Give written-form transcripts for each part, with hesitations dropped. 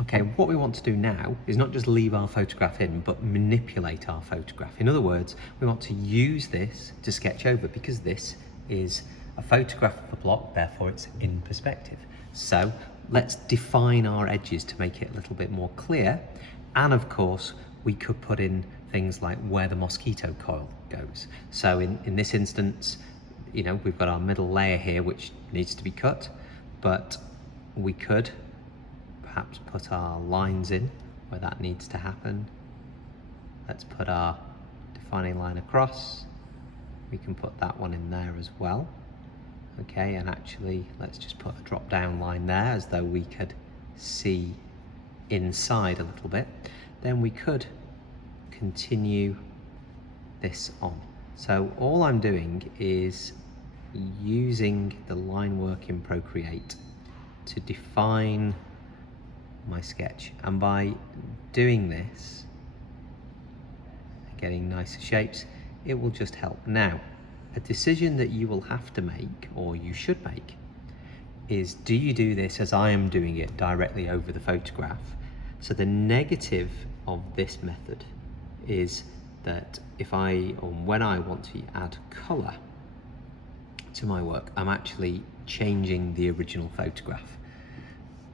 Okay, what we want to do now is not just leave our photograph in, but manipulate our photograph. In other words, we want to use this to sketch over, because this is a photograph of a block, therefore it's in perspective. So let's define our edges to make it a little bit more clear. And of course, we could put in things like where the mosquito coil goes. So in this instance, you know, we've got our middle layer here, which needs to be cut, but we could perhaps put our lines in where that needs to happen. Let's put our defining line across. We can put that one in there as well. Okay, and actually let's just put a drop down line there as though we could see inside a little bit. Then we could continue this on. So all I'm doing is using the line work in Procreate to define my sketch, and by doing this, getting nicer shapes, it will just help. Now, a decision that you will have to make, or you should make, is do you do this as I am doing it directly over the photograph? So the negative of this method is that when I want to add colour to my work, I'm actually changing the original photograph.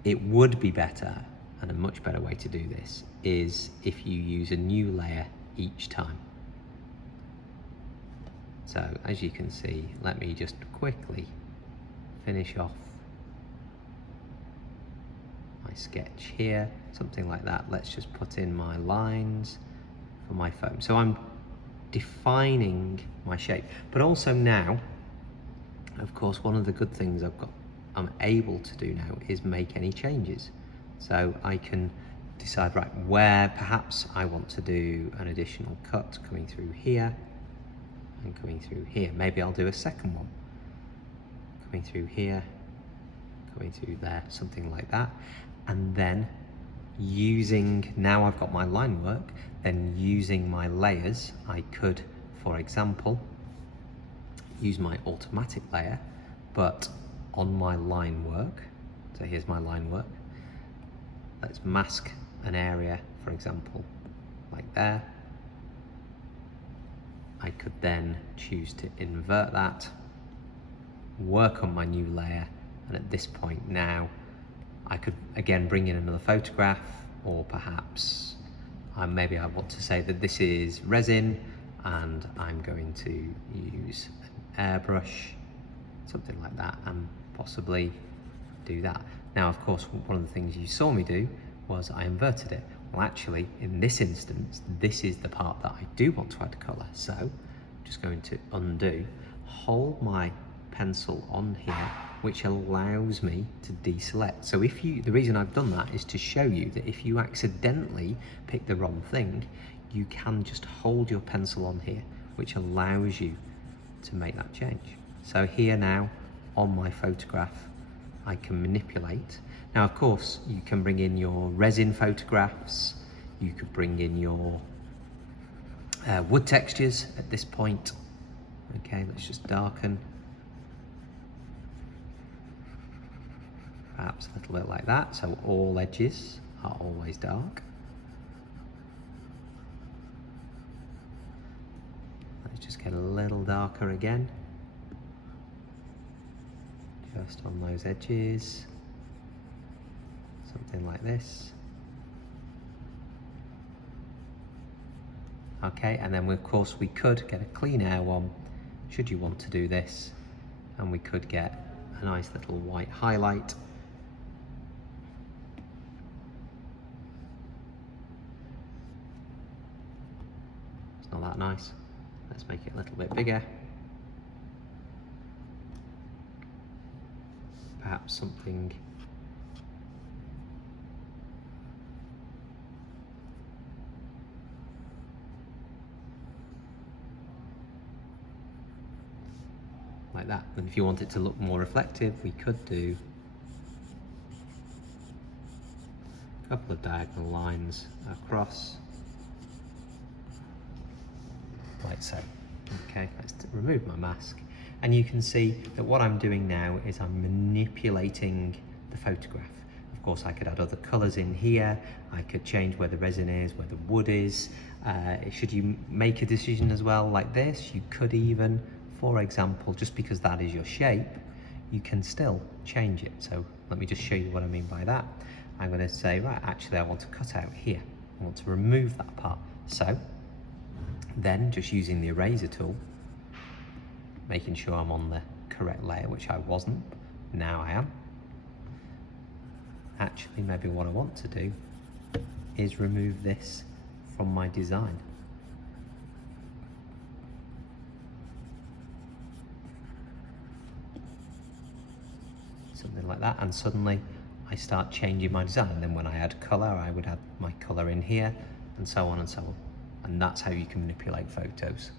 It would be better, and a much better way to do this, is if you use a new layer each time. So as you can see, let me just quickly finish off my sketch here, something like that. Let's just put in my lines for my foam. So I'm defining my shape, but also now, of course, one of the good things I'm able to do now is make any changes. So I can decide, right, where perhaps I want to do an additional cut coming through here and coming through here. Maybe I'll do a second one coming through here, coming through there, something like that. And then now I've got my line work, then using my layers, I could, for example, use my automatic layer, but on my line work. So here's my line work. Let's mask an area, for example, like there. I could then choose to invert that, work on my new layer, and at this point now, I could again bring in another photograph, or perhaps maybe I want to say that this is resin, and I'm going to use an airbrush, something like that, and possibly do that. Now, of course, one of the things you saw me do was I inverted it. Well, actually, in this instance, this is the part that I do want to add colour. So I'm just going to undo, hold my pencil on here, which allows me to deselect. So the reason I've done that is to show you that if you accidentally pick the wrong thing, you can just hold your pencil on here, which allows you to make that change. So here now, on my photograph, I can manipulate. Now, of course, you can bring in your resin photographs, you could bring in your wood textures at this point. Okay, let's just darken. Perhaps a little bit like that, so all edges are always dark. Let's just get a little darker again. Just on those edges, something like this. Okay, and then of course we could get a clean air one, should you want to do this, and we could get a nice little white highlight. It's not that nice. Let's make it a little bit bigger. Perhaps something like that. And if you want it to look more reflective, we could do a couple of diagonal lines across, like so. Okay, let's remove my mask. And you can see that what I'm doing now is I'm manipulating the photograph. Of course, I could add other colors in here. I could change where the resin is, where the wood is. Should you make a decision as well like this, you could even, for example, just because that is your shape, you can still change it. So let me just show you what I mean by that. I'm going to say, right, actually I want to cut out here. I want to remove that part. So then just using the eraser tool, making sure I'm on the correct layer, which I wasn't, now I am. Actually, maybe what I want to do is remove this from my design. Something like that, and suddenly I start changing my design. And then when I add color, I would add my color in here, and so on and so on. And that's how you can manipulate photos.